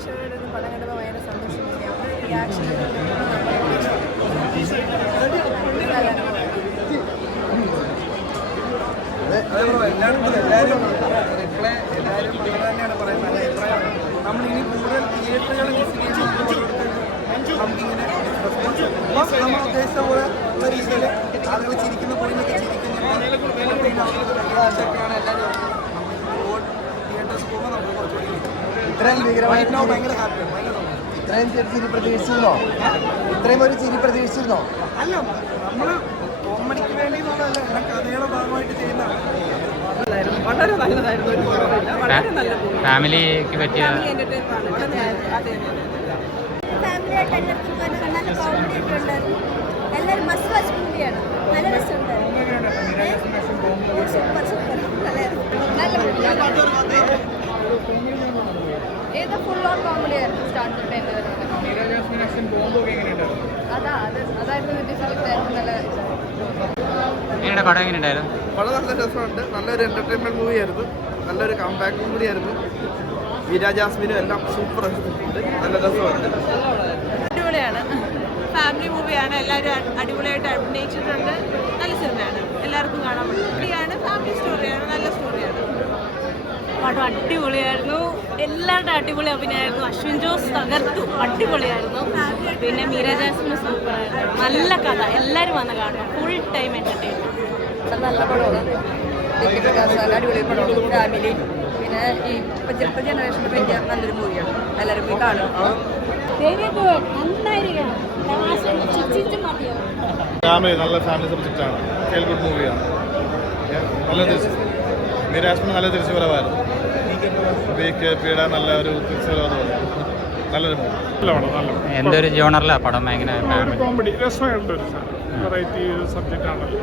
പ്രേക്ഷകരുടെ പറയുന്നത് നമ്മൾ ഇനി കൂടുതൽ ഉദ്ദേശിച്ച പോലെ ഉള്ള രീതിയിൽ ആളുകൾ ചിരിക്കുന്ന ചിരിക്കുന്നുണ്ട് ഒക്കെയാണ് എല്ലാവരും ഇത്രയും ഇത്രയും ചിരി പ്രതീക്ഷിച്ചിരുന്നോ? ഇത്രയും ഒരു ചിരി പ്രതീക്ഷിച്ചിരുന്നോ? അല്ല നമ്മൾ കോമഡിക്ക് വേണ്ടി കഥയുടെ ഭാഗമായിട്ട് ചെയ്യുന്ന വളരെ നല്ലതായിരുന്നു ഒരു കുഴപ്പമില്ല വളരെ നല്ല ഫാമിലിക്ക് പറ്റിയ ഫാമിലി വളരെ അതെ ഫാമിലിയായിട്ട് എല്ലായിടത്തും പോയി നല്ല കോമഡി ഒക്കെ ഉണ്ടായിരുന്നു എല്ലാവരും മസ്റ്റ് വാച്ച് മൂവിയാണ് നല്ല രസമുണ്ടായിരുന്നു സൂപ്പർ സൂപ്പർ നല്ല ഏത് ഫുൾ ഓൺ കോമഡി ആയിരുന്നു സ്റ്റാർട്ട് തൊട്ട് എന്റെ അതാ അത് അതായിരുന്നു ആയിരുന്നു. നല്ല നിങ്ങളുടെ പടം എങ്ങനെയുണ്ടായിരുന്നു? വളരെ നല്ല രസമുണ്ട്. നല്ലൊരു എന്റർടൈൻമെന്റ് മൂവി ആയിരുന്നു. നല്ലൊരു കംബാക്ക് കൂടിയായിരുന്നു ആയിരുന്നു. വീര ജാസ്മിനും എല്ലാം സൂപ്പർ നല്ല രസമുണ്ട്. അടിപൊളിയാണ്. ഫാമിലി മൂവിയാണ് എല്ലാവരും അടിപൊളിയായിട്ട് അഭിനയിച്ചിട്ടുണ്ട്. നല്ല സിനിമയാണ്. എല്ലാവർക്കും കാണാൻ പറ്റും. ഫാമിലി സ്റ്റോറിയാണ് നല്ല സ്റ്റോറിയാണ് പടം അടിപൊളിയായിരുന്നു. എല്ലാവരുടെ അടിപൊളി അഭിനയമായിരുന്നു. അശ്വിൻ ജോസ് തകർത്തു. അടിപൊളിയായിരുന്നു. പിന്നെ മീര സൂപ്പർ സൂപ്പറായിരുന്നു നല്ല കഥ. എല്ലാവരും വന്ന് കാണുക ഫുൾ ടൈം എന്റർടൈൻമെന്റ് നല്ല പടമാണ്. ടിക്കറ്റ് കാശാല അടിപൊളി പടമാണ്. ഫാമിലി. പിന്നെ ഈ ഇപ്പോഴത്തെ ജനറേഷന്റെ പറ്റിയ നല്ലൊരു മൂവിയാണ്. എല്ലാവരും പോയി കാണും. ഫാമിലി നല്ല ഫാമിലി സബ്ജക്റ്റ് ആണ്. ഫീൽ ഗുഡ് മൂവിയാണ് നല്ല തിരിച്ച്. നല്ല ബി കെ പിയുടെ നല്ല ഒരു നല്ലൊരു എന്തൊരു ജോണറിലാ പടം എങ്ങനെ കോമഡി വെറൈറ്റി സബ്ജക്റ്റ് ആണല്ലോ.